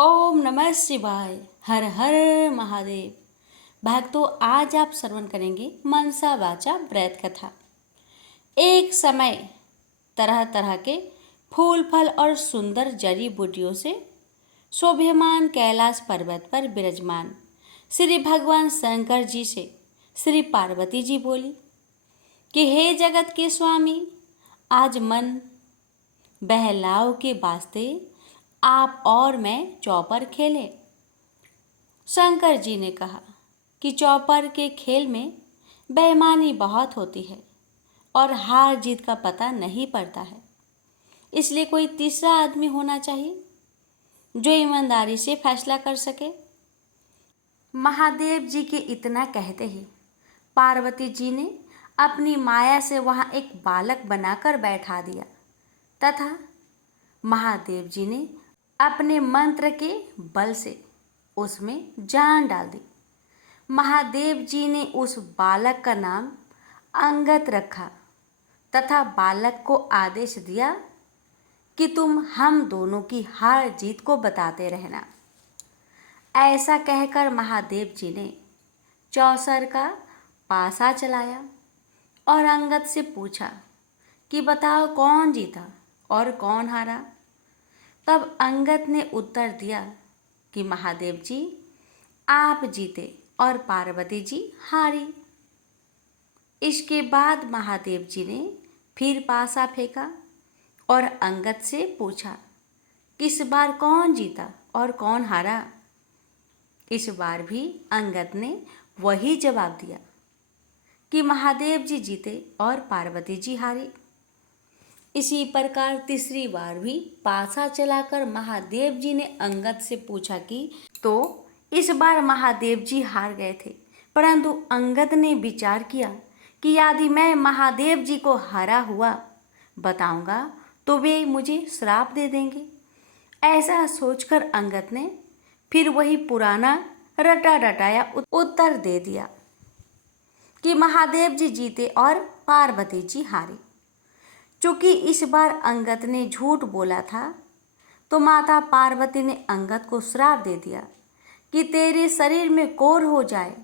ओम नमः शिवाय। हर हर महादेव। भक्तों, आज आप श्रवण करेंगे मनसा वाचा व्रत कथा। एक समय तरह तरह के फूल फल और सुंदर जड़ी बूटियों से शोभ्यमान कैलाश पर्वत पर विराजमान श्री भगवान शंकर जी से श्री पार्वती जी बोली कि हे जगत के स्वामी, आज मन बहलाव के वास्ते आप और मैं चौपर खेलें। शंकर जी ने कहा कि चौपर के खेल में बेईमानी बहुत होती है और हार जीत का पता नहीं पड़ता है, इसलिए कोई तीसरा आदमी होना चाहिए जो ईमानदारी से फैसला कर सके। महादेव जी के इतना कहते ही पार्वती जी ने अपनी माया से वहाँ एक बालक बनाकर बैठा दिया तथा महादेव जी ने अपने मंत्र के बल से उसमें जान डाल दी। महादेव जी ने उस बालक का नाम अंगद रखा तथा बालक को आदेश दिया कि तुम हम दोनों की हार जीत को बताते रहना। ऐसा कहकर महादेव जी ने चौसर का पासा चलाया और अंगद से पूछा कि बताओ कौन जीता और कौन हारा। तब अंगद ने उत्तर दिया कि महादेव जी, आप जीते और पार्वती जी हारी। इसके बाद महादेव जी ने फिर पासा फेंका और अंगद से पूछा कि इस बार कौन जीता और कौन हारा। इस बार भी अंगद ने वही जवाब दिया कि महादेव जी जीते और पार्वती जी हारी। इसी प्रकार तीसरी बार भी पासा चलाकर महादेव जी ने अंगद से पूछा कि तो इस बार महादेव जी हार गए थे, परंतु अंगद ने विचार किया कि यदि मैं महादेव जी को हारा हुआ बताऊंगा तो वे मुझे श्राप दे देंगे। ऐसा सोचकर अंगद ने फिर वही पुराना रटा रटाया उत्तर दे दिया कि महादेव जी जीते और पार्वती जी हारी। चूंकि इस बार अंगद ने झूठ बोला था तो माता पार्वती ने अंगद को श्राप दे दिया कि तेरे शरीर में कोढ़ हो जाए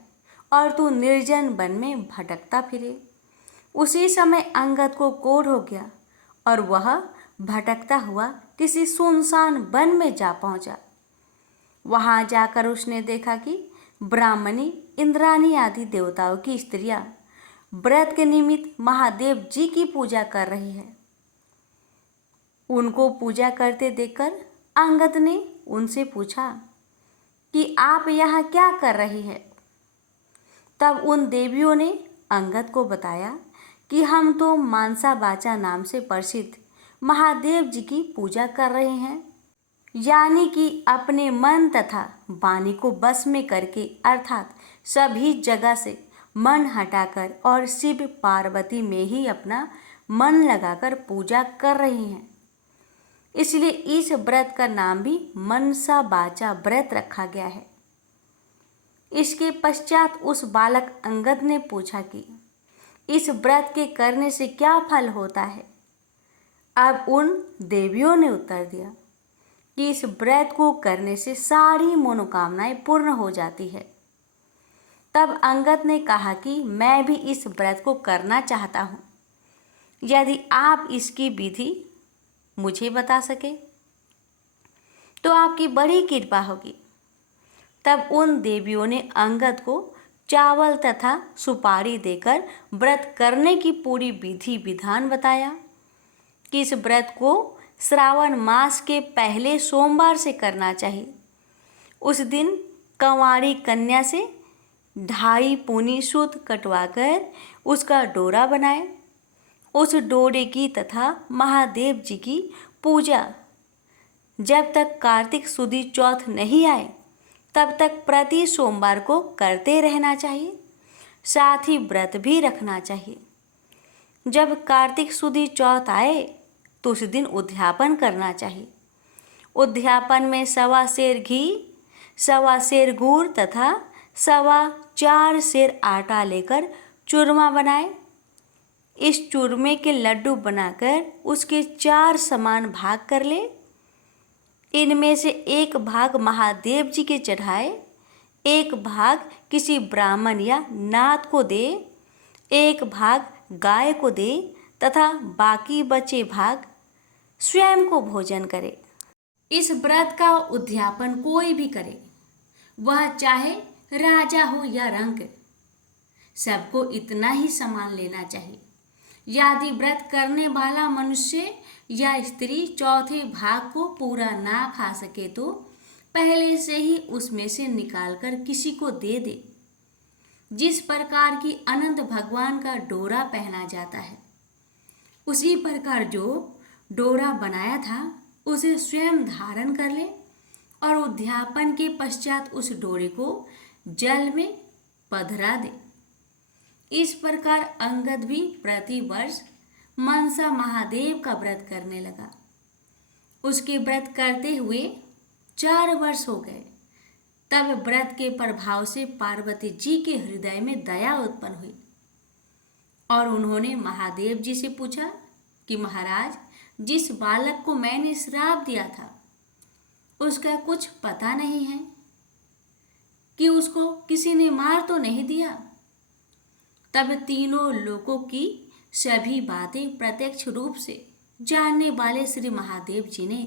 और तू निर्जन वन में भटकता फिरे। उसी समय अंगद को कोढ़ हो गया और वह भटकता हुआ किसी सुनसान वन में जा पहुंचा। वहां जाकर उसने देखा कि ब्राह्मणी, इंद्राणी आदि देवताओं की स्त्रियां व्रत के निमित्त महादेव जी की पूजा कर रही है। उनको पूजा करते देखकर अंगद ने उनसे पूछा कि आप यहाँ क्या कर रही है। तब उन देवियों ने अंगद को बताया कि हम तो मानसा वाचा नाम से प्रसिद्ध महादेव जी की पूजा कर रहे हैं, यानी कि अपने मन तथा वाणी को बस में करके, अर्थात सभी जगह से मन हटाकर और शिव पार्वती में ही अपना मन लगाकर पूजा कर रही हैं। इसलिए इस व्रत का नाम भी मनसा वाचा व्रत रखा गया है। इसके पश्चात उस बालक अंगद ने पूछा कि इस व्रत के करने से क्या फल होता है। अब उन देवियों ने उत्तर दिया कि इस व्रत को करने से सारी मनोकामनाएं पूर्ण हो जाती है। तब अंगद ने कहा कि मैं भी इस व्रत को करना चाहता हूँ, यदि आप इसकी विधि मुझे बता सके तो आपकी बड़ी कृपा होगी। तब उन देवियों ने अंगद को चावल तथा सुपारी देकर व्रत करने की पूरी विधि विधान बताया कि इस व्रत को श्रावण मास के पहले सोमवार से करना चाहिए। उस दिन कंवारी कन्या से 2.5 पूनी सूत कटवाकर उसका डोरा बनाए। उस डोरे की तथा महादेव जी की पूजा जब तक कार्तिक सुदी चौथ नहीं आए तब तक प्रति सोमवार को करते रहना चाहिए। साथ ही व्रत भी रखना चाहिए। जब कार्तिक सुदी चौथ आए तो उस दिन उद्यापन करना चाहिए। उद्यापन में 1.25 सेर घी, 1.25 सेर गुड़ तथा 4.25 सेर आटा लेकर चूरमा बनाए। इस चूरमे के लड्डू बनाकर उसके 4 समान भाग कर ले। इनमें से एक भाग महादेव जी के चढ़ाए, एक भाग किसी ब्राह्मण या नाथ को दे, एक भाग गाय को दे तथा बाकी बचे भाग स्वयं को भोजन करे। इस व्रत का उद्यापन कोई भी करे, वह चाहे राजा हो या रंक, सबको इतना ही सामान लेना चाहिए। यदि व्रत करने वाला मनुष्य या स्त्री चौथे भाग को पूरा ना खा सके तो पहले से ही उसमें से निकालकर किसी को दे दे। जिस प्रकार की अनंत भगवान का डोरा पहना जाता है, उसी प्रकार जो डोरा बनाया था उसे स्वयं धारण कर ले और उद्यापन के पश्चात उस डोरे को जल में पधरा दे। इस प्रकार अंगद भी प्रति वर्ष मनसा महादेव का व्रत करने लगा। उसके व्रत करते हुए 4 वर्ष हो गए। तब व्रत के प्रभाव से पार्वती जी के हृदय में दया उत्पन्न हुई और उन्होंने महादेव जी से पूछा कि महाराज, जिस बालक को मैंने श्राप दिया था उसका कुछ पता नहीं है कि उसको किसी ने मार तो नहीं दिया? तब तीनों लोगों की सभी बातें प्रत्यक्ष रूप से जानने वाले श्री महादेव जी ने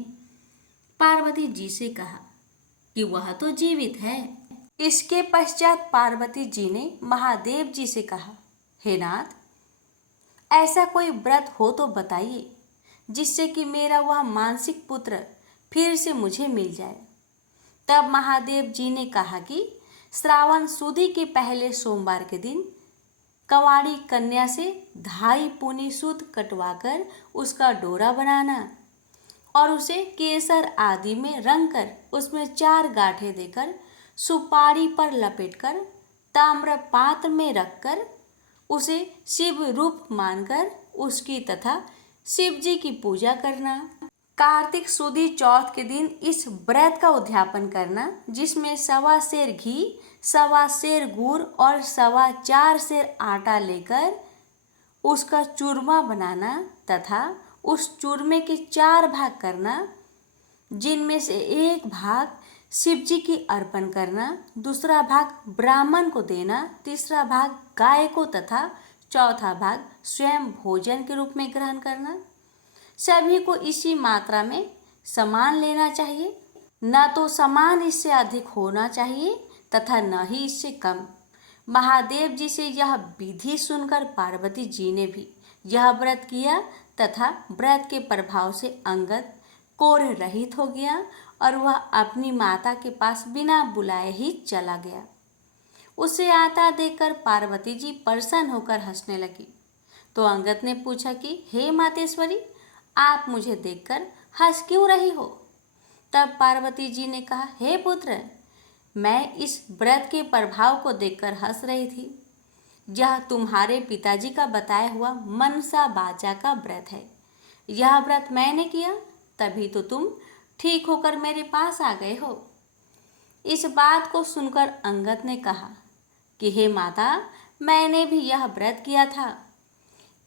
पार्वती जी से कहा कि वह तो जीवित है। इसके पश्चात पार्वती जी ने महादेव जी से कहा, हे नाथ, ऐसा कोई व्रत हो तो बताइए जिससे कि मेरा वह मानसिक पुत्र फिर से मुझे मिल जाए। तब महादेव जी ने कहा कि श्रावण सुदी के पहले सोमवार के दिन कंवारी कन्या से 2.5 पूनी सूत कटवाकर उसका डोरा बनाना और उसे केसर आदि में रंग कर उसमें 4 गांठें देकर सुपारी पर लपेटकर ताम्र पात्र में रखकर उसे शिव रूप मानकर उसकी तथा शिव जी की पूजा करना। कार्तिक सुदी चौथ के दिन इस व्रत का उद्यापन करना, जिसमें 1.25 सेर घी, 1.25 सेर गुड़ और 4.25 सेर आटा लेकर उसका चूरमा बनाना तथा उस चूरमे के 4 भाग करना, जिनमें से एक भाग शिव जी की अर्पण करना, दूसरा भाग ब्राह्मण को देना, तीसरा भाग गाय को तथा चौथा भाग स्वयं भोजन के रूप में ग्रहण करना। सभी को इसी मात्रा में समान लेना चाहिए, न तो समान इससे अधिक होना चाहिए तथा न ही इससे कम। महादेव जी से यह विधि सुनकर पार्वती जी ने भी यह व्रत किया तथा व्रत के प्रभाव से अंगद कोढ़ रहित हो गया और वह अपनी माता के पास बिना बुलाए ही चला गया। उसे आता देखकर पार्वती जी प्रसन्न होकर हंसने लगी। तो अंगद ने पूछा कि हे मातेश्वरी, आप मुझे देखकर हंस क्यों रही हो? तब पार्वती जी ने कहा, हे पुत्र, मैं इस व्रत के प्रभाव को देखकर हंस रही थी। यह तुम्हारे पिताजी का बताया हुआ मनसा बाचा का व्रत है। यह व्रत मैंने किया, तभी तो तुम ठीक होकर मेरे पास आ गए हो। इस बात को सुनकर अंगद ने कहा कि हे माता, मैंने भी यह व्रत किया था,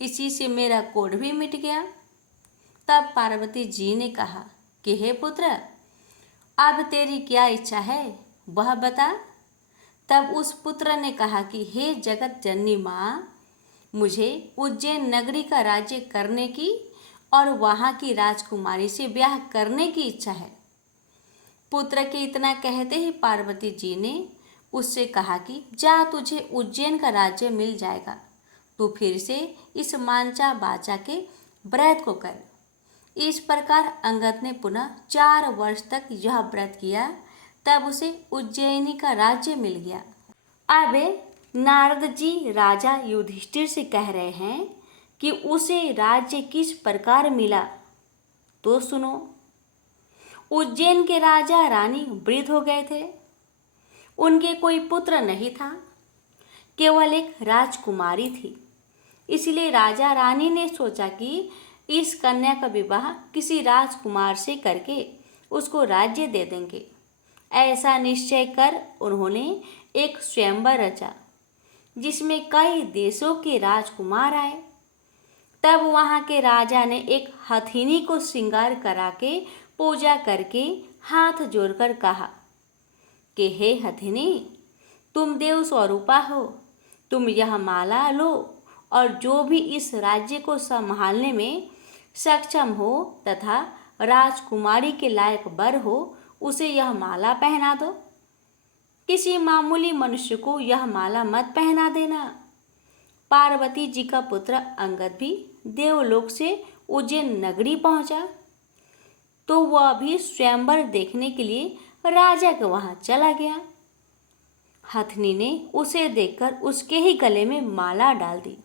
इसी से मेरा कोढ़ भी मिट गया। तब पार्वती जी ने कहा कि हे पुत्र, अब तेरी क्या इच्छा है वह बता। तब उस पुत्र ने कहा कि हे जगत जननी माँ, मुझे उज्जैन नगरी का राज्य करने की और वहाँ की राजकुमारी से ब्याह करने की इच्छा है। पुत्र के इतना कहते ही पार्वती जी ने उससे कहा कि जा, तुझे उज्जैन का राज्य मिल जाएगा, तू फिर से इस मांचा बाचा के व्रत को कर। इस प्रकार अंगद ने पुनः 4 वर्ष तक यह व्रत किया, तब उसे उज्जैनी का राज्य मिल गया। अब नारद जी राजा युधिष्ठिर से कह रहे हैं कि उसे राज्य किस प्रकार मिला, तो सुनो। उज्जैन के राजा रानी वृद्ध हो गए थे। उनके कोई पुत्र नहीं था, केवल एक राजकुमारी थी। इसलिए राजा रानी ने सोचा कि इस कन्या का विवाह किसी राजकुमार से करके उसको राज्य दे देंगे। ऐसा निश्चय कर उन्होंने एक स्वयंवर रचा, जिसमें कई देशों के राजकुमार आए। तब वहाँ के राजा ने एक हथिनी को श्रृंगार करा के पूजा करके हाथ जोड़कर कहा कि हे हथिनी, तुम देव स्वरूपा हो, तुम यह माला लो और जो भी इस राज्य को संभालने में सक्षम हो तथा राजकुमारी के लायक वर हो उसे यह माला पहना दो। किसी मामूली मनुष्य को यह माला मत पहना देना। पार्वती जी का पुत्र अंगद भी देवलोक से उज्जैन नगरी पहुंचा तो वह भी स्वयंवर देखने के लिए राजा के वहां चला गया। हथनी ने उसे देखकर उसके ही गले में माला डाल दी।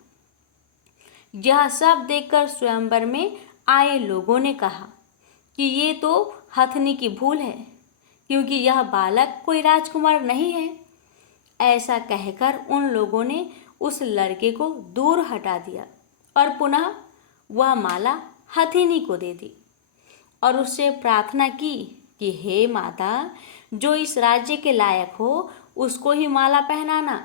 यह सब देखकर स्वयंवर में आए लोगों ने कहा कि ये तो हथनी की भूल है, क्योंकि यह बालक कोई राजकुमार नहीं है। ऐसा कहकर उन लोगों ने उस लड़के को दूर हटा दिया और पुनः वह माला हथिनी को दे दी और उससे प्रार्थना की कि हे माता, जो इस राज्य के लायक हो उसको ही माला पहनाना।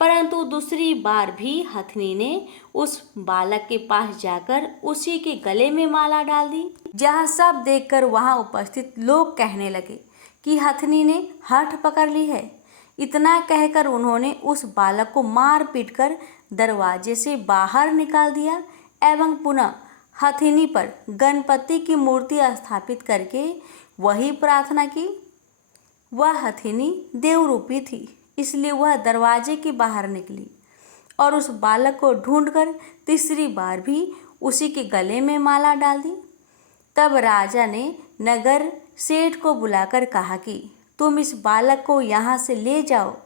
परंतु दूसरी बार भी हथनी ने उस बालक के पास जाकर उसी के गले में माला डाल दी। जहाँ सब देखकर वहाँ उपस्थित लोग कहने लगे कि हथनी ने हठ पकड़ ली है। इतना कहकर उन्होंने उस बालक को मार पीट कर दरवाजे से बाहर निकाल दिया एवं पुनः हथिनी पर गणपति की मूर्ति स्थापित करके वही प्रार्थना की। वह हथिनी देवरूपी थी, इसलिए वह दरवाजे के बाहर निकली और उस बालक को ढूंढकर तीसरी बार भी उसी के गले में माला डाल दी। तब राजा ने नगर सेठ को बुलाकर कहा कि तुम इस बालक को यहाँ से ले जाओ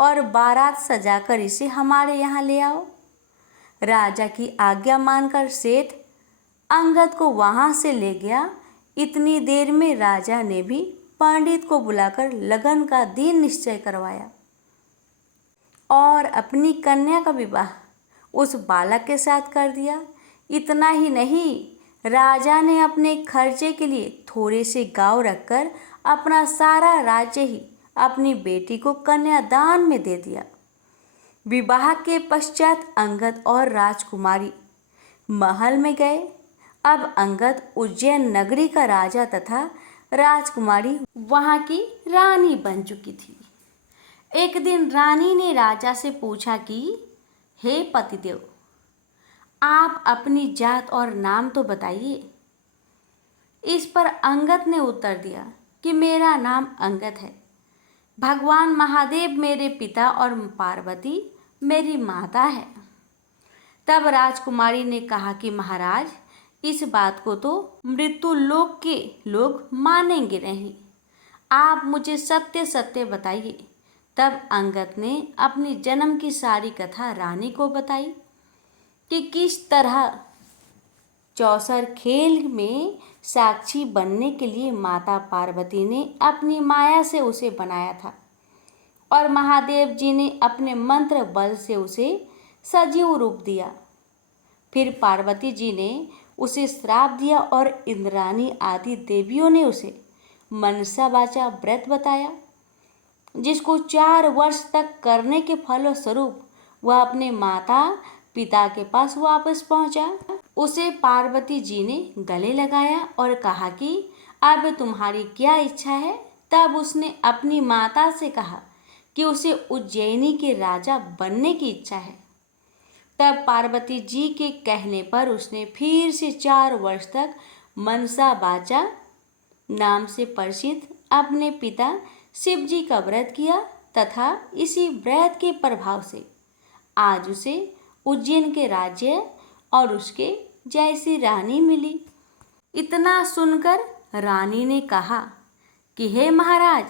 और बारात सजाकर इसे हमारे यहाँ ले आओ। राजा की आज्ञा मानकर सेठ अंगद को वहाँ से ले गया। इतनी देर में राजा ने भी पंडित को बुलाकर लगन का दिन निश्चय करवाया और अपनी कन्या का विवाह उस बालक के साथ कर दिया। इतना ही नहीं, राजा ने अपने खर्चे के लिए थोड़े से गांव रखकर अपना सारा राज्य ही अपनी बेटी को कन्यादान में दे दिया। विवाह के पश्चात अंगद और राजकुमारी महल में गए। अब अंगद उज्जैन नगरी का राजा तथा राजकुमारी वहाँ की रानी बन चुकी थी। एक दिन रानी ने राजा से पूछा कि हे पतिदेव, आप अपनी जात और नाम तो बताइए। इस पर अंगद ने उत्तर दिया कि मेरा नाम अंगद है। भगवान महादेव मेरे पिता और पार्वती मेरी माता है। तब राजकुमारी ने कहा कि महाराज, इस बात को तो मृत्यु लोक के लोग मानेंगे नहीं, आप मुझे सत्य सत्य बताइए। तब अंगद ने अपनी जन्म की सारी कथा रानी को बताई कि किस तरह चौसर खेल में साक्षी बनने के लिए माता पार्वती ने अपनी माया से उसे बनाया था और महादेव जी ने अपने मंत्र बल से उसे सजीव रूप दिया। फिर पार्वती जी ने उसे श्राप दिया और इंद्राणी आदि देवियों ने उसे मनसा वाचा व्रत बताया, जिसको 4 वर्ष तक करने के फलस्वरूप वह अपने माता पिता के पास वापस पहुंचा। उसे पार्वती जी ने गले लगाया और कहा कि अब तुम्हारी क्या इच्छा है। तब उसने अपनी माता से कहा कि उसे उज्जैनी के राजा बनने की इच्छा है। तब पार्वती जी के कहने पर उसने फिर से 4 वर्ष तक मनसा वाचा नाम से प्रसिद्ध अपने पिता शिव जी का व्रत किया तथा इसी व्रत के प्रभाव से आज उसे उज्जैन के राज्य और उसके जैसी रानी मिली। इतना सुनकर रानी ने कहा कि हे महाराज,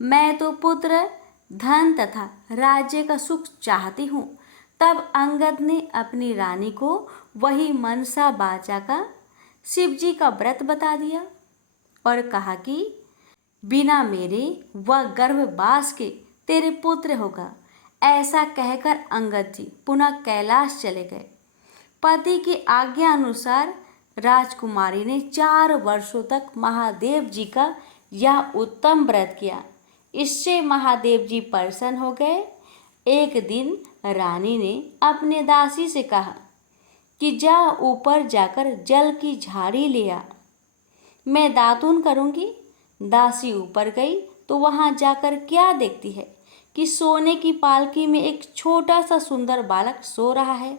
मैं तो पुत्र, धन तथा राज्य का सुख चाहती हूँ। तब अंगद ने अपनी रानी को वही मनसा वाचा का शिव जी का व्रत बता दिया और कहा कि बिना मेरे वह गर्भवास के तेरे पुत्र होगा। ऐसा कहकर अंगद जी पुनः कैलाश चले गए। पति की आज्ञा अनुसार राजकुमारी ने 4 वर्षों तक महादेव जी का यह उत्तम व्रत किया। इससे महादेव जी प्रसन्न हो गए। एक दिन रानी ने अपने दासी से कहा कि जा ऊपर जाकर जल की झाड़ी ले आ, मैं दातून करूँगी। दासी ऊपर गई तो वहां जाकर क्या देखती है कि सोने की पालकी में एक छोटा सा सुंदर बालक सो रहा है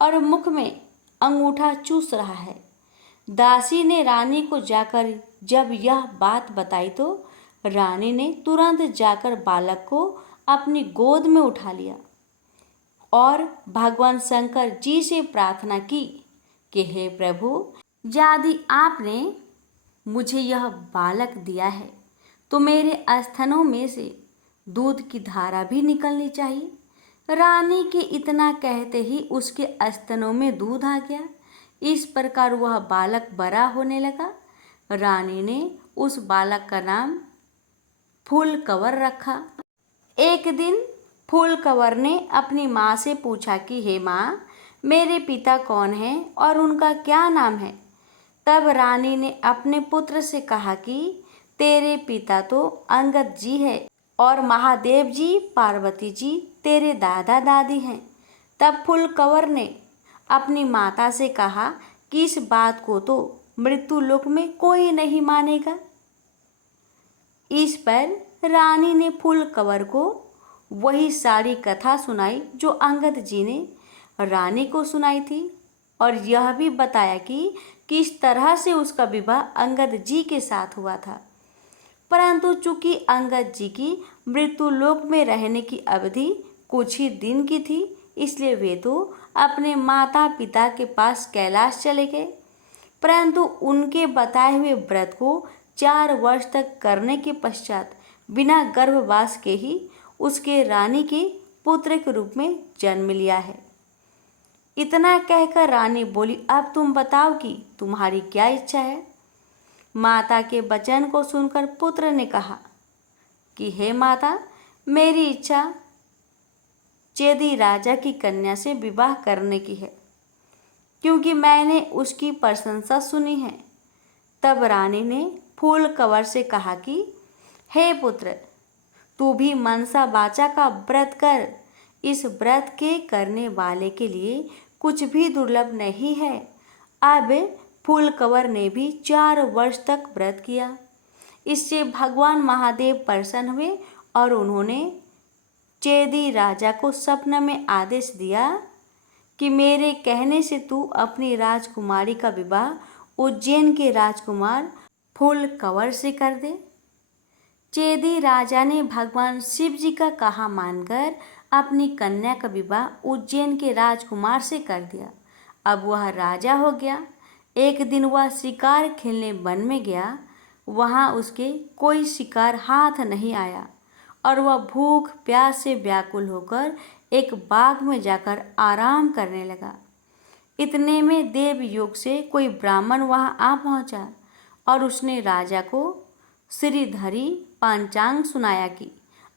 और मुख में अंगूठा चूस रहा है। दासी ने रानी को जाकर जब यह बात बताई तो रानी ने तुरंत जाकर बालक को अपनी गोद में उठा लिया और भगवान शंकर जी से प्रार्थना की कि हे प्रभु, यदि आपने मुझे यह बालक दिया है तो मेरे स्तनों में से दूध की धारा भी निकलनी चाहिए। रानी के इतना कहते ही उसके स्तनों में दूध आ गया। इस प्रकार वह बालक बड़ा होने लगा। रानी ने उस बालक का नाम फूलकवर रखा। एक दिन फूलकवर ने अपनी माँ से पूछा कि हे माँ, मेरे पिता कौन हैं और उनका क्या नाम है? तब रानी ने अपने पुत्र से कहा कि तेरे पिता तो अंगद जी है और महादेव जी, पार्वती जी तेरे दादा दादी हैं। तब फूलकवर ने अपनी माता से कहा कि इस बात को तो मृत्यु लोक में कोई नहीं मानेगा। इस पर रानी ने फूलकवर को वही सारी कथा सुनाई जो अंगद जी ने रानी को सुनाई थी और यह भी बताया कि किस तरह से उसका विवाह अंगद जी के साथ हुआ था। परंतु चूंकि अंगद जी की मृत्यु लोक में रहने की अवधि कुछ ही दिन की थी, इसलिए वे तो अपने माता पिता के पास कैलाश चले गए। परंतु उनके बताए हुए व्रत को 4 वर्ष तक करने के पश्चात बिना गर्भवास के ही उसके रानी के पुत्र के रूप में जन्म लिया है। इतना कहकर रानी बोली, अब तुम बताओ कि तुम्हारी क्या इच्छा है? माता के वचन को सुनकर पुत्र ने कहा कि हे माता, मेरी इच्छा चेदी राजा की कन्या से विवाह करने की है, क्योंकि मैंने उसकी प्रशंसा सुनी है। तब रानी ने फूलकवर से कहा कि हे पुत्र, तू भी मनसा वाचा का व्रत कर। इस व्रत के करने वाले के लिए कुछ भी दुर्लभ नहीं है। अब फूलकवर ने भी 4 वर्ष तक व्रत किया। इससे भगवान महादेव प्रसन्न हुए और उन्होंने चेदी राजा को स्वप्न में आदेश दिया कि मेरे कहने से तू अपनी राजकुमारी का विवाह उज्जैन के राजकुमार फूलकवर से कर दे। चेदी राजा ने भगवान शिव जी का कहा मानकर अपनी कन्या का विवाह उज्जैन के राजकुमार से कर दिया। अब वह राजा हो गया। एक दिन वह शिकार खेलने वन में गया। वहाँ उसके कोई शिकार हाथ नहीं आया और वह भूख प्यास से व्याकुल होकर एक बाग में जाकर आराम करने लगा। इतने में देवयोग से कोई ब्राह्मण वहाँ आ पहुँचा और उसने राजा को श्रीधरी पंचांग सुनाया कि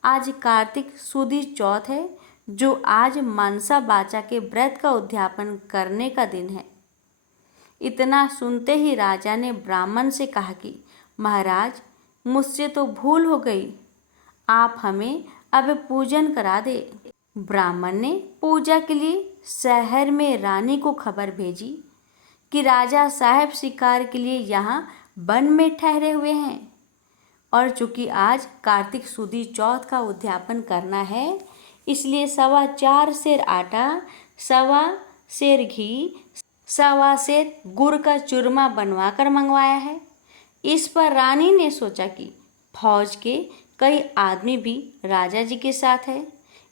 आज कार्तिक सुदी चौथ है, जो आज मनसा वाचा के व्रत का उद्यापन करने का दिन है। इतना सुनते ही राजा ने ब्राह्मण से कहा कि महाराज, मुझसे तो भूल हो गई, आप हमें अब पूजन करा दे। ब्राह्मण ने पूजा के लिए शहर में रानी को खबर भेजी कि राजा साहब शिकार के लिए यहाँ वन में ठहरे हुए हैं और चूंकि आज कार्तिक सुदी चौथ का उद्यापन करना है, इसलिए 4.25 सेर आटा, 1.25 सेर घी, 1.25 सेर गुड़ का चूरमा बनवा कर मंगवाया है। इस पर रानी ने सोचा कि फौज के कई आदमी भी राजा जी के साथ है,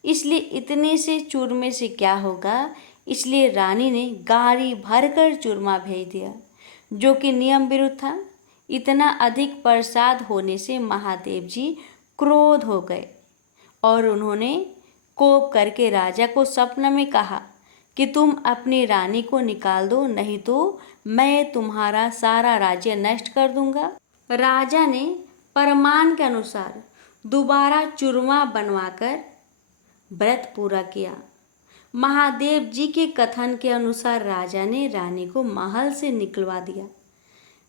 इसलिए इतने से चूरमे से क्या होगा। इसलिए रानी ने गाड़ी भरकर चूरमा भेज दिया, जो कि नियम विरुद्ध था। इतना अधिक प्रसाद होने से महादेव जी क्रोध हो गए और उन्होंने कोप करके राजा को स्वप्न में कहा कि तुम अपनी रानी को निकाल दो, नहीं तो मैं तुम्हारा सारा राज्य नष्ट कर दूंगा। राजा ने परमान के अनुसार दोबारा चूरमा बनवाकर व्रत पूरा किया। महादेव जी के कथन के अनुसार राजा ने रानी को महल से निकलवा दिया।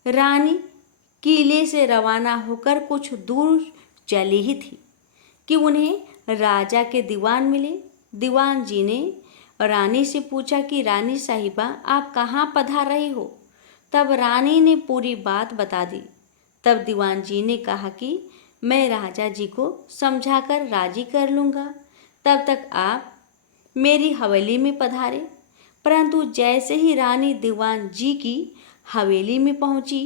रानी किले से रवाना होकर कुछ दूर चली ही थी कि उन्हें राजा के दीवान मिले। दीवान जी ने रानी से पूछा कि रानी साहिबा, आप कहाँ पधार रही हो? तब रानी ने पूरी बात बता दी। तब दीवान जी ने कहा कि मैं राजा जी को समझाकर राजी कर लूँगा, तब तक आप मेरी हवेली में पधारे। परंतु जैसे ही रानी दीवान जी की हवेली में पहुंची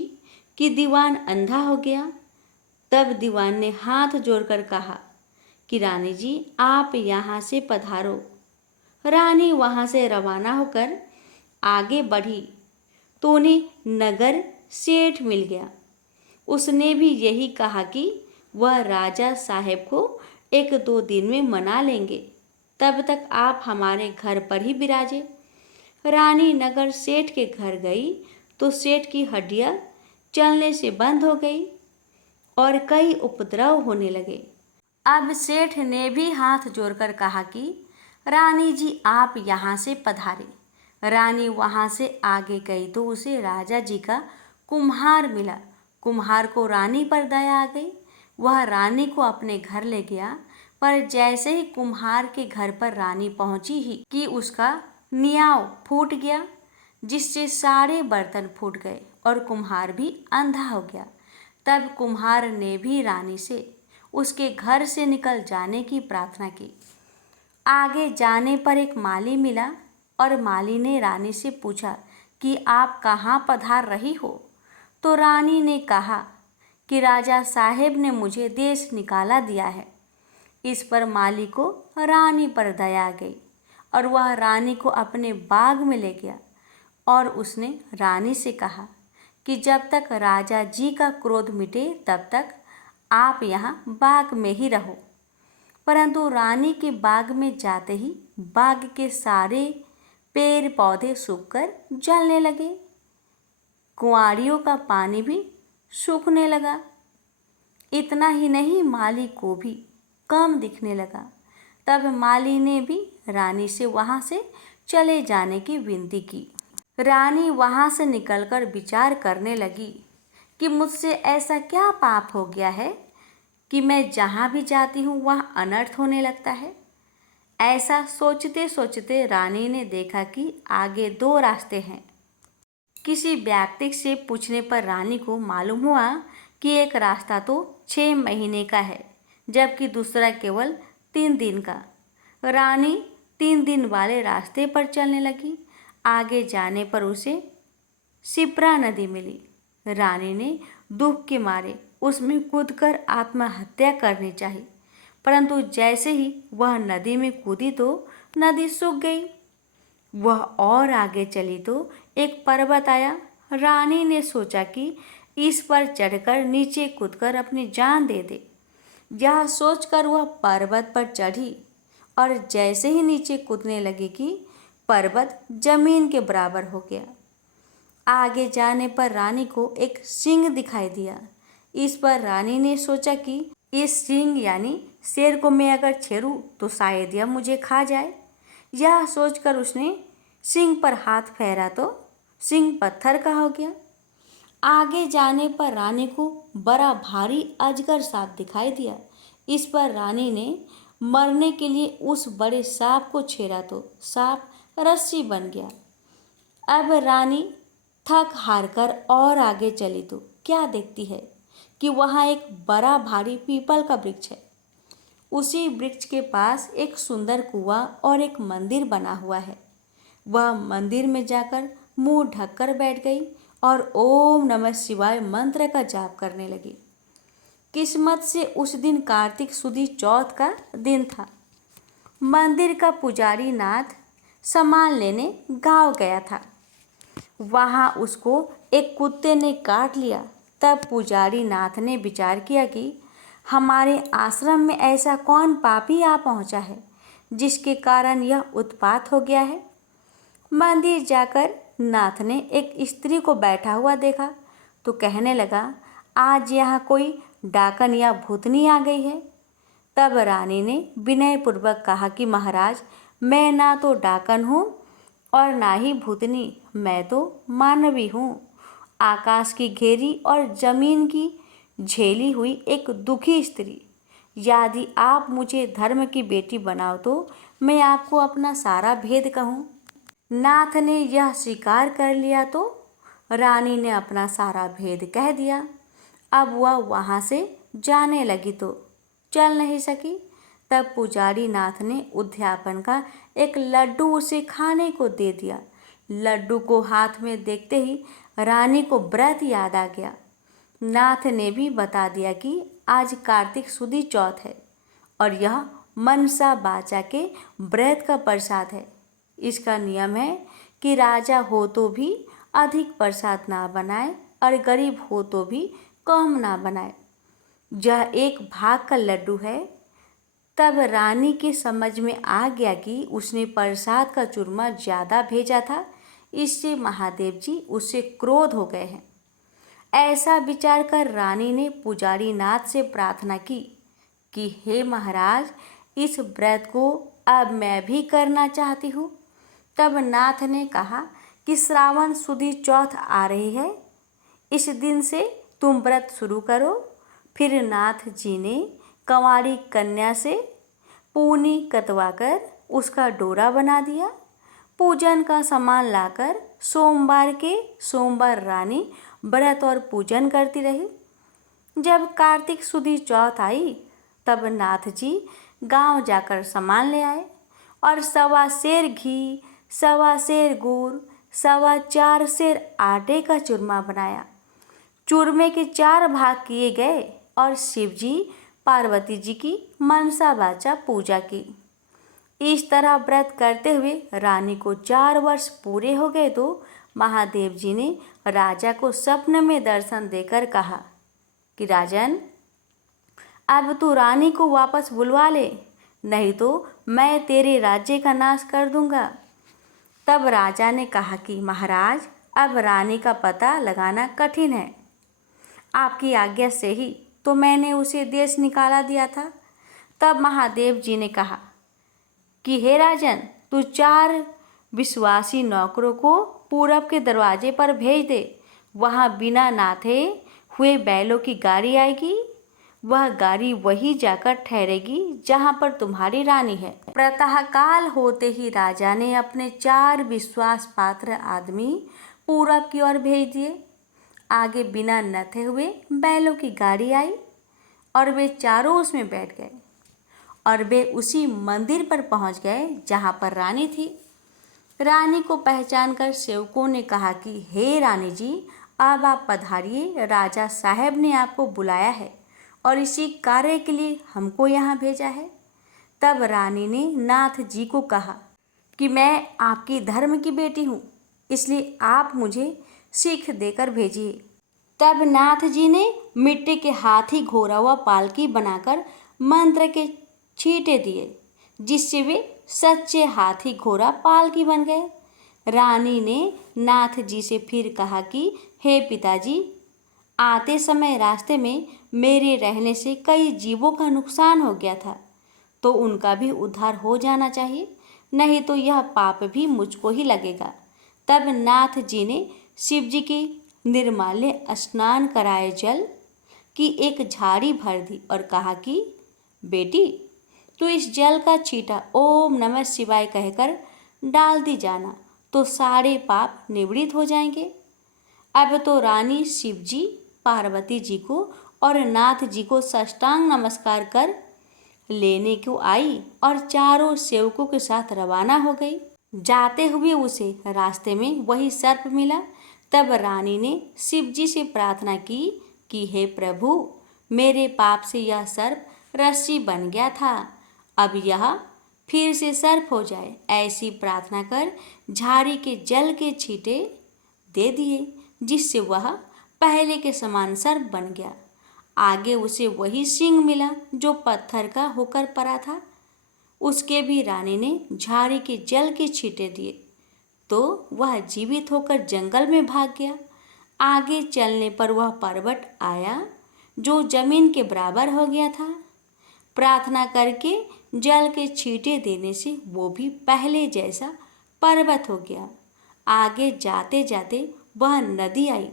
कि दीवान अंधा हो गया। तब दीवान ने हाथ जोड़कर कहा कि रानी जी आप यहाँ से पधारो। रानी वहाँ से रवाना होकर आगे बढ़ी तो उन्हें नगर सेठ मिल गया। उसने भी यही कहा कि वह राजा साहेब को 1-2 दिन में मना लेंगे, तब तक आप हमारे घर पर ही विराजे। रानी नगर सेठ के घर गई तो सेठ की हड्डियां चलने से बंद हो गई और कई उपद्रव होने लगे। अब सेठ ने भी हाथ जोड़कर कहा कि रानी जी आप यहाँ से पधारे। रानी वहाँ से आगे गई तो उसे राजा जी का कुम्हार मिला। कुम्हार को रानी पर दया आ गई। वह रानी को अपने घर ले गया, पर जैसे ही कुम्हार के घर पर रानी पहुंची ही कि उसका नियाव फूट गया, जिससे सारे बर्तन फूट गए और कुम्हार भी अंधा हो गया। तब कुम्हार ने भी रानी से उसके घर से निकल जाने की प्रार्थना की। आगे जाने पर एक माली मिला और माली ने रानी से पूछा कि आप कहाँ पधार रही हो। तो रानी ने कहा कि राजा साहेब ने मुझे देश निकाला दिया है। इस पर माली को रानी पर दया आ गई और वह रानी को अपने बाग में ले गया और उसने रानी से कहा कि जब तक राजा जी का क्रोध मिटे तब तक आप यहाँ बाग में ही रहो। परंतु रानी के बाग में जाते ही बाग के सारे पेड़ पौधे सूखकर जलने लगे। कुंवारियों का पानी भी सूखने लगा। इतना ही नहीं, माली को भी कम दिखने लगा। तब माली ने भी रानी से वहाँ से चले जाने की विनती की। रानी वहाँ से निकलकर विचार करने लगी कि मुझसे ऐसा क्या पाप हो गया है कि मैं जहाँ भी जाती हूँ वहाँ अनर्थ होने लगता है। ऐसा सोचते सोचते रानी ने देखा कि आगे 2 रास्ते हैं। किसी व्यक्ति से पूछने पर रानी को मालूम हुआ कि एक रास्ता तो 6 महीने का है, जबकि दूसरा केवल 3 दिन का। रानी 3 दिन वाले रास्ते पर चलने लगी। आगे जाने पर उसे शिप्रा नदी मिली। रानी ने दुख के मारे उसमें कूदकर आत्महत्या करनी चाहिए, परंतु जैसे ही वह नदी में कूदी तो नदी सूख गई। वह और आगे चली तो एक पर्वत आया। रानी ने सोचा कि इस पर चढ़कर नीचे कूदकर अपनी जान दे दे। यह सोचकर वह पर्वत पर चढ़ी और जैसे ही नीचे कूदने लगी कि पर्वत जमीन के बराबर हो गया। आगे जाने पर रानी को एक सिंह दिखाई दिया। इस पर रानी ने सोचा कि इस सिंह यानी शेर को मैं अगर छेड़ूं तो शायद यह मुझे खा जाए। यह सोचकर उसने सिंह पर हाथ फेरा तो सिंह पत्थर का हो गया। आगे जाने पर रानी को बड़ा भारी अजगर सांप दिखाई दिया। इस पर रानी ने मरने के लिए उस बड़े सांप को छेड़ा तो सांप रस्सी बन गया। अब रानी थक हार कर और आगे चली तो क्या देखती है कि वहाँ एक बड़ा भारी पीपल का वृक्ष है। उसी वृक्ष के पास एक सुंदर कुआं और एक मंदिर बना हुआ है। वह मंदिर में जाकर मुंह ढककर बैठ गई और ओम नमः शिवाय मंत्र का जाप करने लगी। किस्मत से उस दिन कार्तिक सुदी चौथ का दिन था। मंदिर का पुजारी नाथ सामान लेने गांव गया था। वहां उसको एक कुत्ते ने काट लिया। तब पुजारी नाथ ने विचार किया कि हमारे आश्रम में ऐसा कौन पापी आ पहुंचा है जिसके कारण यह उत्पात हो गया है। मंदिर जाकर नाथ ने एक स्त्री को बैठा हुआ देखा तो कहने लगा, आज यहाँ कोई डाकन या भूतनी आ गई है। तब रानी ने विनयपूर्वक कहा कि महाराज, मैं ना तो डाकन हूँ और ना ही भूतनी, मैं तो मानवी हूँ। आकाश की घेरी और जमीन की झेली हुई एक दुखी स्त्री। यदि आप मुझे धर्म की बेटी बनाओ तो मैं आपको अपना सारा भेद कहूँ। नाथ ने यह स्वीकार कर लिया तो रानी ने अपना सारा भेद कह दिया। अब वह वहाँ से जाने लगी तो चल नहीं सकी। तब पुजारी नाथ ने उद्यापन का एक लड्डू उसे खाने को दे दिया। लड्डू को हाथ में देखते ही रानी को व्रत याद आ गया। नाथ ने भी बता दिया कि आज कार्तिक सुदी चौथ है और यह मनसा बाचा के व्रत का प्रसाद है। इसका नियम है कि राजा हो तो भी अधिक प्रसाद ना बनाए और गरीब हो तो भी कम ना बनाए। यह एक भाग का लड्डू है। तब रानी के समझ में आ गया कि उसने प्रसाद का चूरमा ज़्यादा भेजा था, इससे महादेव जी उससे क्रोध हो गए हैं। ऐसा विचार कर रानी ने पुजारी नाथ से प्रार्थना की कि हे महाराज, इस व्रत को अब मैं भी करना चाहती हूँ। तब नाथ ने कहा कि श्रावण सुदी चौथ आ रही है, इस दिन से तुम व्रत शुरू करो। फिर नाथ जी ने कंवारी कन्या से पूनी कतवाकर उसका डोरा बना दिया। पूजन का सामान लाकर सोमवार के सोमवार रानी व्रत और पूजन करती रही। जब कार्तिक सुदी चौथ आई तब नाथ जी गांव जाकर सामान ले आए और 1.25 सेर घी, 1.25 सेर गुड़, 4.25 सेर आटे का चूरमा बनाया। चूरमे के 4 भाग किए गए और शिवजी पार्वती जी की मनसा वाचा पूजा की। इस तरह व्रत करते हुए रानी को 4 वर्ष पूरे हो गए तो महादेव जी ने राजा को स्वप्न में दर्शन देकर कहा कि राजन, अब तू रानी को वापस बुलवा ले, नहीं तो मैं तेरे राज्य का नाश कर दूंगा। तब राजा ने कहा कि महाराज, अब रानी का पता लगाना कठिन है। आपकी आज्ञा से ही तो मैंने उसे देश निकाला दिया था। तब महादेव जी ने कहा कि हे राजन, तू 4 विश्वासी नौकरों को पूरब के दरवाजे पर भेज दे। वहाँ बिना नाथे हुए बैलों की गाड़ी आएगी। वह गाड़ी वही जाकर ठहरेगी जहाँ पर तुम्हारी रानी है। प्रातःकाल होते ही राजा ने अपने 4 विश्वास पात्र आदमी पूरब की ओर भेज दिए। आगे बिना नथे हुए बैलों की गाड़ी आई और वे चारों उसमें बैठ गए और वे उसी मंदिर पर पहुंच गए जहां पर रानी थी। रानी को पहचान कर सेवकों ने कहा कि हे रानी जी, अब आप पधारिए, राजा साहब ने आपको बुलाया है और इसी कार्य के लिए हमको यहाँ भेजा है। तब रानी ने नाथ जी को कहा कि मैं आपकी धर्म की बेटी हूँ, इसलिए आप मुझे सीख देकर भेजिए। तब नाथ जी ने मिट्टी के हाथी घोड़ा हुआ पालकी बनाकर मंत्र के छींटे दिए, जिससे वे सच्चे हाथी घोड़ा पालकी बन गए। रानी ने नाथ जी से फिर कहा कि हे पिताजी, आते समय रास्ते में मेरे रहने से कई जीवों का नुकसान हो गया था, तो उनका भी उद्धार हो जाना चाहिए, नहीं तो यह पाप भी मुझको ही लगेगा। तब नाथ जी ने शिव जी की निर्माल्य स्नान कराए जल की एक झाड़ी भर दी और कहा कि बेटी, तो इस जल का छींटा ओम नमः शिवाय कहकर डाल दी जाना, तो सारे पाप निवृत्त हो जाएंगे। अब तो रानी शिव जी, पार्वती जी को और नाथ जी को साष्टांग नमस्कार कर लेने को आई और चारों सेवकों के साथ रवाना हो गई। जाते हुए उसे रास्ते में वही सर्प मिला। तब रानी ने शिव जी से प्रार्थना की कि हे प्रभु, मेरे पाप से यह सर्प रस्सी बन गया था, अब यह फिर से सर्प हो जाए। ऐसी प्रार्थना कर झाड़ी के जल के छींटे दे दिए, जिससे वह पहले के समान सर्प बन गया। आगे उसे वही सिंह मिला जो पत्थर का होकर पड़ा था। उसके भी रानी ने झाड़ी के जल के छींटे दिए तो वह जीवित होकर जंगल में भाग गया। आगे चलने पर वह पर्वत आया जो जमीन के बराबर हो गया था। प्रार्थना करके जल के छींटे देने से वो भी पहले जैसा पर्वत हो गया। आगे जाते जाते वह नदी आई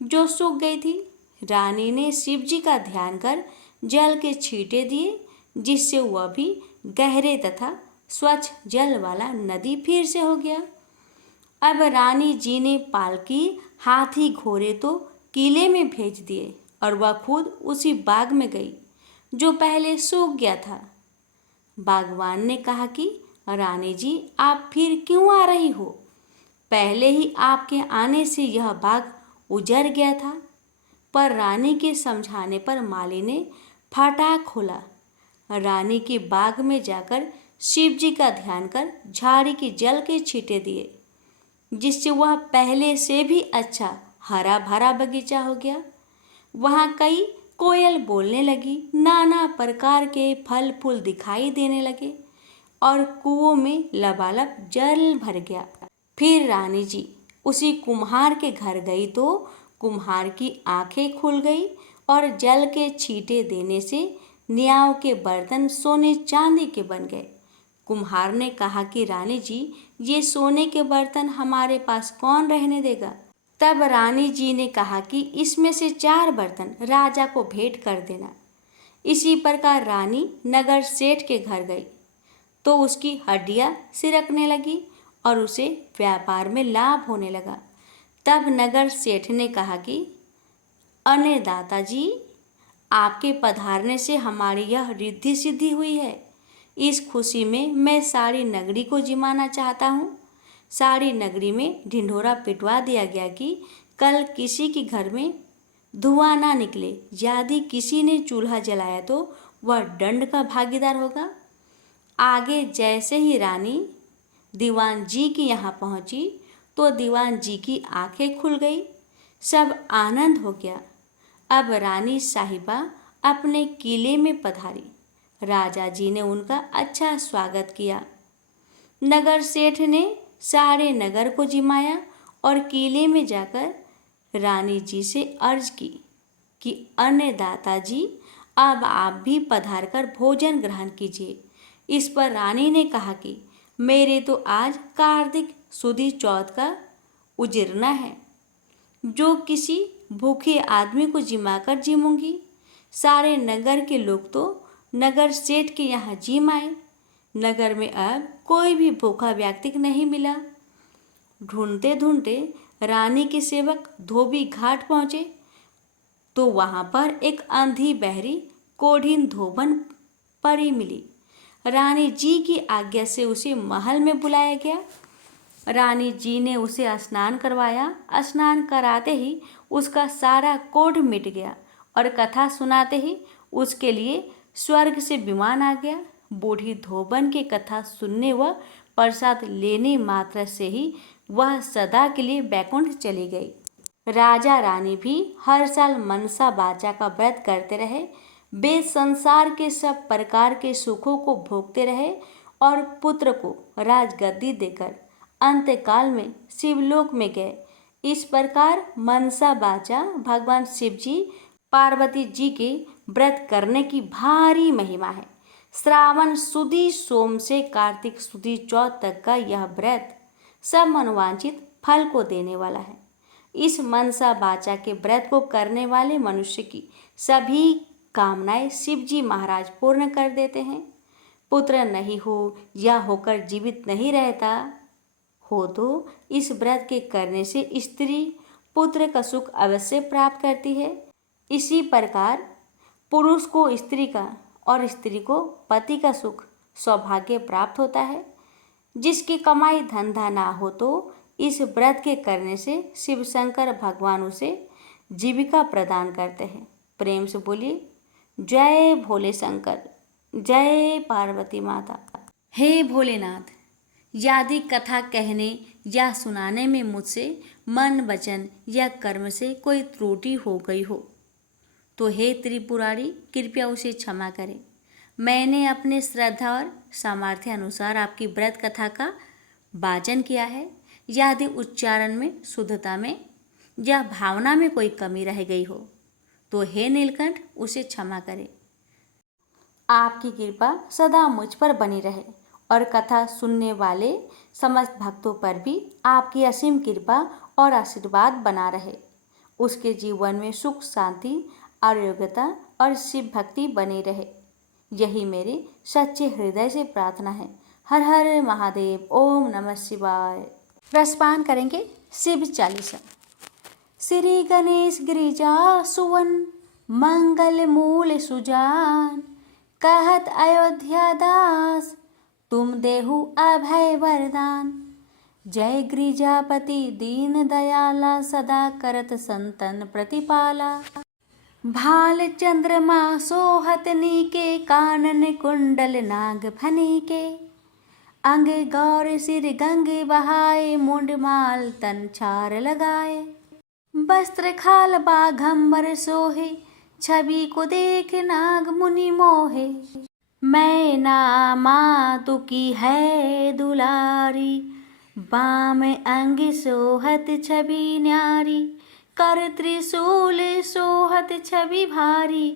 जो सूख गई थी। रानी ने शिव जी का ध्यान कर जल के छींटे दिए, जिससे वह भी गहरे तथा स्वच्छ जल वाला नदी फिर से हो गया। अब रानी जी ने पालकी, हाथी, घोड़े तो किले में भेज दिए और वह खुद उसी बाग में गई जो पहले सूख गया था। बागवान ने कहा कि रानी जी, आप फिर क्यों आ रही हो? पहले ही आपके आने से यह बाग उजड़ गया था। पर रानी के समझाने पर माली ने फाटक खोला। रानी के बाग में जाकर शिव जी का ध्यान कर झाड़ी के जल के छींटे दिए, जिससे वह पहले से भी अच्छा हरा भरा बगीचा हो गया। वहाँ कई कोयल बोलने लगी, नाना प्रकार के फल फूल दिखाई देने लगे और कुओं में लबालब जल भर गया। फिर रानी जी उसी कुम्हार के घर गई तो कुम्हार की आंखें खुल गई और जल के छींटे देने से न्याव के बर्तन सोने चांदी के बन गए। कुम्हार ने कहा कि रानी जी, ये सोने के बर्तन हमारे पास कौन रहने देगा? तब रानी जी ने कहा कि इसमें से 4 बर्तन राजा को भेंट कर देना। इसी प्रकार रानी नगर सेठ के घर गई तो उसकी हड्डियां सिरकने लगी और उसे व्यापार में लाभ होने लगा। तब नगर सेठ ने कहा कि अन्नदाता जी, आपके पधारने से हमारी यह रिद्धि सिद्धि हुई है। इस खुशी में मैं सारी नगरी को जिमाना चाहता हूँ। सारी नगरी में ढिंढोरा पिटवा दिया गया कि कल किसी के घर में धुआं ना निकले। यदि किसी ने चूल्हा जलाया तो वह दंड का भागीदार होगा। आगे जैसे ही रानी दीवान जी के यहाँ पहुँची तो दीवान जी की आंखें खुल गई। सब आनंद हो गया। अब रानी साहिबा अपने किले में पधारी। राजा जी ने उनका अच्छा स्वागत किया। नगर सेठ ने सारे नगर को जिमाया और किले में जाकर रानी जी से अर्ज की कि अन्नदाता जी, अब आप भी पधार कर भोजन ग्रहण कीजिए। इस पर रानी ने कहा कि मेरे तो आज कार्तिक सुदी चौथ का उजिरना है, जो किसी भूखे आदमी को जिमाकर जिमूंगी। सारे नगर के लोग तो नगर सेठ के यहाँ जिम आए। नगर में अब कोई भी भूखा व्यक्ति नहीं मिला। ढूंढते ढूंढते रानी के सेवक धोबी घाट पहुँचे तो वहाँ पर एक अंधी बहरी कोढ़ीन धोबन परी मिली। रानी जी की आज्ञा से उसे महल में बुलाया गया। रानी जी ने उसे स्नान करवाया। स्नान कराते ही उसका सारा कोढ़ मिट गया और कथा सुनाते ही उसके लिए स्वर्ग से विमान आ गया। बूढ़ी धोबन की कथा सुनने व प्रसाद लेने मात्र से ही वह सदा के लिए बैकुंठ चली गई। राजा रानी भी हर साल मनसा बाचा का व्रत करते रहे। वे संसार के सब प्रकार के सुखों को भोगते रहे और पुत्र को राजगद्दी देकर अंतकाल में शिवलोक में गए। इस प्रकार मनसा बाचा भगवान शिव जी पार्वती जी के व्रत करने की भारी महिमा है। श्रावण सुदी सोम से कार्तिक सुदी चौथ तक का यह व्रत सब मनोवांछित फल को देने वाला है। इस मनसा बाचा के व्रत को करने वाले मनुष्य की सभी कामनाएं शिव जी महाराज पूर्ण कर देते हैं। पुत्र नहीं हो या होकर जीवित नहीं रहता हो तो इस व्रत के करने से स्त्री पुत्र का सुख अवश्य प्राप्त करती है। इसी प्रकार पुरुष को स्त्री का और स्त्री को पति का सुख सौभाग्य प्राप्त होता है। जिसकी कमाई धंधा ना हो तो इस व्रत के करने से शिव शंकर भगवान उसे जीविका प्रदान करते हैं। प्रेम से बोलिए जय भोले शंकर, जय पार्वती माता। हे भोलेनाथ, यदि कथा कहने या सुनाने में मुझसे मन वचन या कर्म से कोई त्रुटि हो गई हो तो हे त्रिपुरारी, कृपया उसे क्षमा करें। मैंने अपने श्रद्धा और सामर्थ्य अनुसार आपकी व्रत कथा का वाचन किया है। यदि उच्चारण में, शुद्धता में या भावना में कोई कमी रह गई हो तो हे नीलकंठ, उसे क्षमा करें। आपकी कृपा सदा मुझ पर बनी रहे और कथा सुनने वाले समस्त भक्तों पर भी आपकी असीम कृपा और आशीर्वाद बना रहे। उसके जीवन में सुख, शांति, आरोग्यता और शिव भक्ति बनी रहे। यही मेरी सच्चे हृदय से प्रार्थना है। हर हर महादेव। ओम नमः शिवाय। रसपान करेंगे शिव चालीसा। श्री गणेश गिरिजा सुवन मंगल मूल सुजान, कहत अयोध्या दास, तुम देहु अभय वरदान। जय गिरिजापति दीन दयाला, सदा करत संतन प्रतिपाला। भाल चंद्रमा सोहत नीके, कानन कुंडल नाग फनीके। अंग गौर सिर गंगे बहाए, मुंड माल तन छार लगाए। वस्त्र खाल बाघंबर सोहे, छवि को देख नाग मुनि मोहे। मैना मातु की है दुलारी, बाम अंग सोहत छवि न्यारी। कर त्रिशूल सोहत छवि भारी,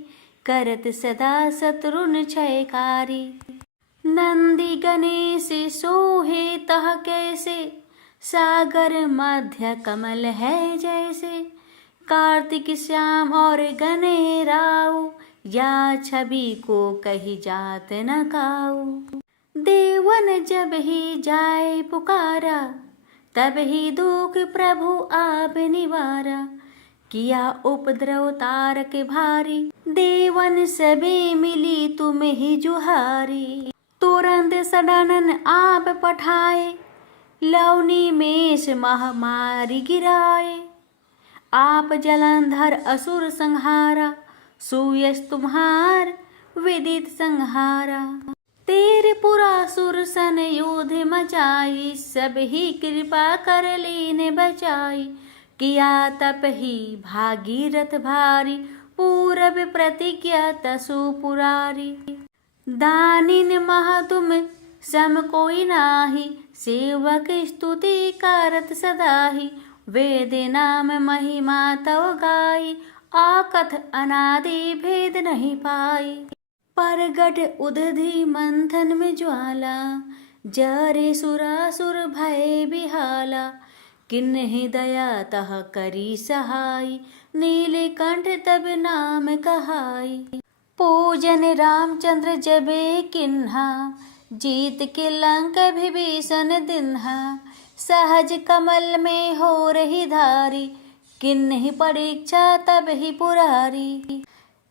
करत सदा शत्रुन क्षयकारी। नंदी गणेश सोहे तह कैसे, सागर मध्य कमल है जैसे। कार्तिक श्याम और गणेराऊ, या छवि को कही जात न काऊ। देवन जब ही जाए पुकारा, तब ही दुख प्रभु आप निवारा। किया उपद्रव तारक भारी, देवन सभी मिली तुम ही जुहारी। तुरंत सडानन आप पठाए, लवनी मेष महामारी गिराए। आप जलंधर असुर संहारा, सुयश तुम्हार विदित संहारा। तेरे पुरासुर सन युद्ध मचाई, सब ही कृपा कर लीन बचाई। किया तप ही भागीरथ भारी, पूरब प्रतिज्ञा तसु पुरारी। दानिन महा तुम सम कोई नाही, सेवक स्तुति करत सदाही। वेद नाम महिमा तव गाई, आकथ अनादि भेद नहीं पाई। परगट उदधि मंथन में ज्वाला, जरे सुरासुर भय बिहाला। किन्हि दया तह करी सहाय, नीलकंठ तब नाम कहाई। पूजन रामचंद्र जबे किन्हा, जीत के लंक विभीषण दिन्हा। सहज कमल में हो रही धारी, किन्हि परीक्षा तब ही पुरारी।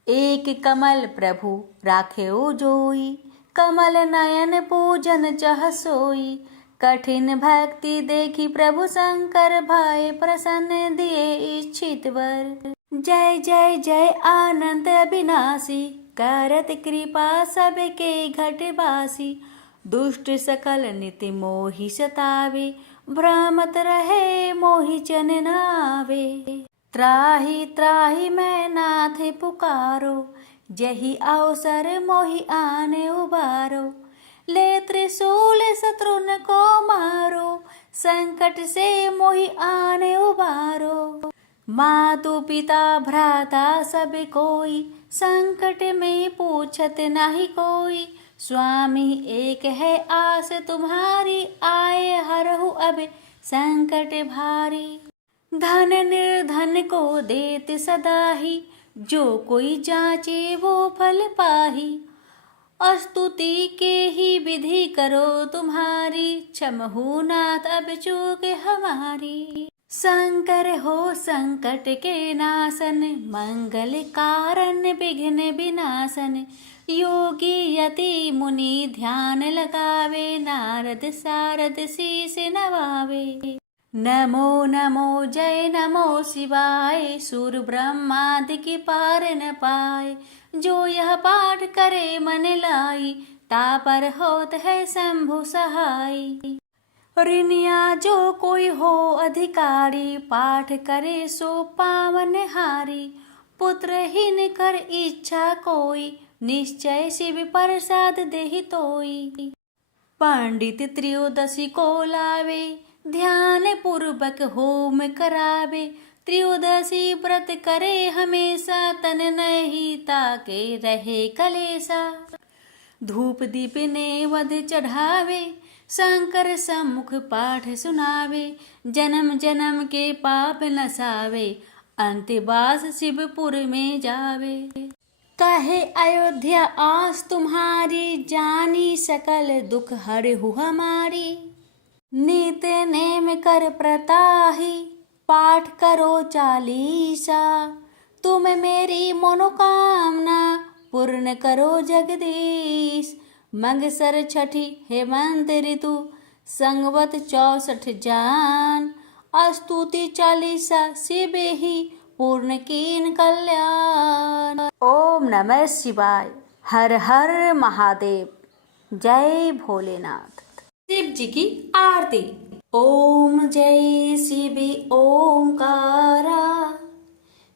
एक कमल प्रभु राखेउ जोई, कमल नयन पूजन चह सोई। कठिन भक्ति देखी प्रभु शंकर, भाई प्रसन्न दिए इच्छित वर। जय जय जय आनंद अविनाशी, करत कृपा सबके घटवासी। दुष्ट सकल निति मोहि सतावे, भ्रमत रहे मोहि चन नावे। त्राहि त्राहि मैं नाथ पुकारो, जही अवसर मोहि आने उबारो। ले त्रिशूल शत्रुन को मारो, संकट से मोहि आने उबारो। मातु पिता भ्राता सब कोई, संकट में पूछत नहीं कोई। स्वामी एक है आस तुम्हारी, आए हरहु अब संकट भारी। धन निर्धन को देत सदाही, जो कोई जाचे वो फल पाही। स्तुति के ही विधि करो तुम्हारी, क्षमहु नाथ अब चूक हमारी। शंकर हो संकट के नाशन, मंगल कारण विघ्न विनाशन। योगी यति मुनि ध्यान लगावे, नारद सारद शीस नवावे। नमो नमो जय नमो शिवाय, सुर ब्रह्मादि की पार न पाए। जो यह पाठ करे मन लाई, तापर होत है शंभु सहाय। ऋणिया जो कोई हो अधिकारी, पाठ करे सो पावन हारी। पुत्रहीन कर इच्छा कोई, निश्चय शिव प्रसाद देहि तोई। पंडित त्रयोदशी को लावे, ध्यान पूर्वक होम करावे। त्रयोदशी व्रत करे हमेशा, तन नहीं ताके रहे कलेसा। धूप दीप नेवध चढ़ावे, शंकर सम्मुख पाठ सुनावे। जन्म जन्म के पाप नसावे, अंतवास शिवपुर में जावे। कहे अयोध्या आस तुम्हारी, जानी सकल दुख हरहु हमारी। नित नेम कर प्रताही, पाठ करो चालीसा। तुम मेरी मनोकामना पूर्ण करो जगदीश। मंगसर छठी हेमंत ऋतु संगवत 64 जान। स्तुति चालीसा शिव ही पूर्ण कीन कल्याण। ओम नमः शिवाय। हर हर महादेव। जय भोलेनाथ। शिव जी की आरती। ओम जय शिव ओंकारा,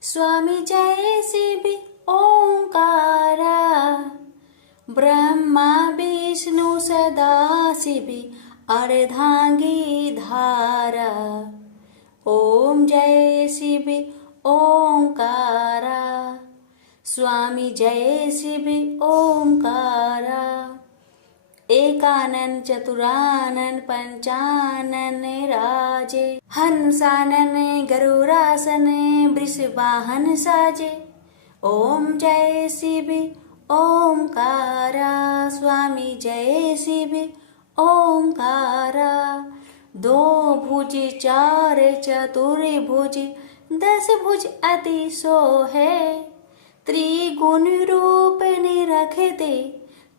स्वामी जय शिव ओंकारा। ब्रह्मा विष्णु सदा शिव अर्धांगी धारा। ओम जय शिव ओंकारा, स्वामी जय शिव ओंकारा। एकानन चतुरानन पंचानन राजे, हंसानन गरुरासन वृषवाहन साजे। ओम जय शिव ओंकारा, स्वामी जय शिव ओंकारा। दो भुज चार चतुर्भुज 10 भुज अति सोहे। त्रिगुण रूप निरखते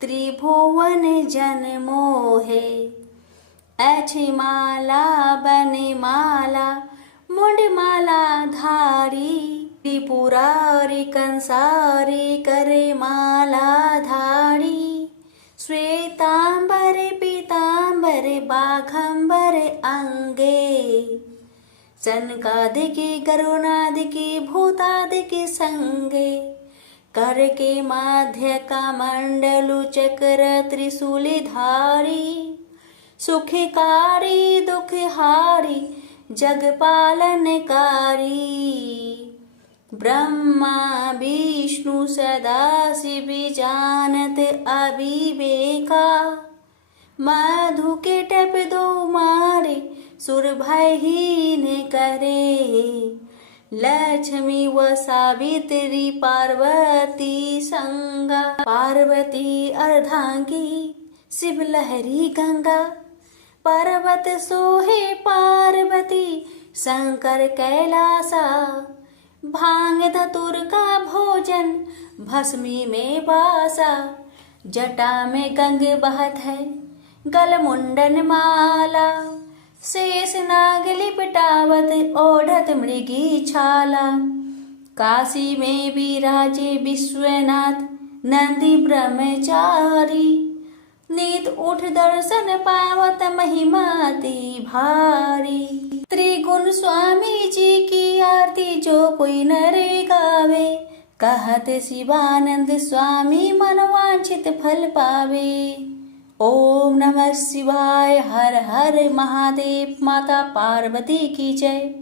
त्रिभुवन जन मोहे। अच्छी माला बने माला मुंड माला धारी। त्रिपुरारी कंसारी करे माला धारी। श्वेतांबर पीतांबर बाघंबर अंगे। सनकादिकी गरुणादिकी भूतादिकी संगे। कर के माध्य का मंडलु चक्र त्रिशूली धारी। सुखकारी दुखहारी जगपालनकारी। ब्रह्मा विष्णु सदा शिव जानत अविवेका। मधु के टप दो मारे सुर भय ही न करे। लक्ष्मी व सावित्री पार्वती संगा। पार्वती अर्धांगी शिव लहरी गंगा। पर्वत सोहे पार्वती शंकर कैलासा। भांग धतुर का भोजन भस्मी में बासा। जटा में गंग बहत है गल मुंडन माला। शेष नाग लिपटावत ओढ़त मृगी छाला। काशी में विराजे विश्वनाथ नंदी ब्रह्मचारी। नीत उठ दर्शन पावत महिमाति भारी। त्रिगुण स्वामी जी की आरती जो कोई नरे गावे। कहत शिवानंद स्वामी मनवांछित फल पावे। ओम नमः शिवाय। हर हर महादेव। माता पार्वती की जय।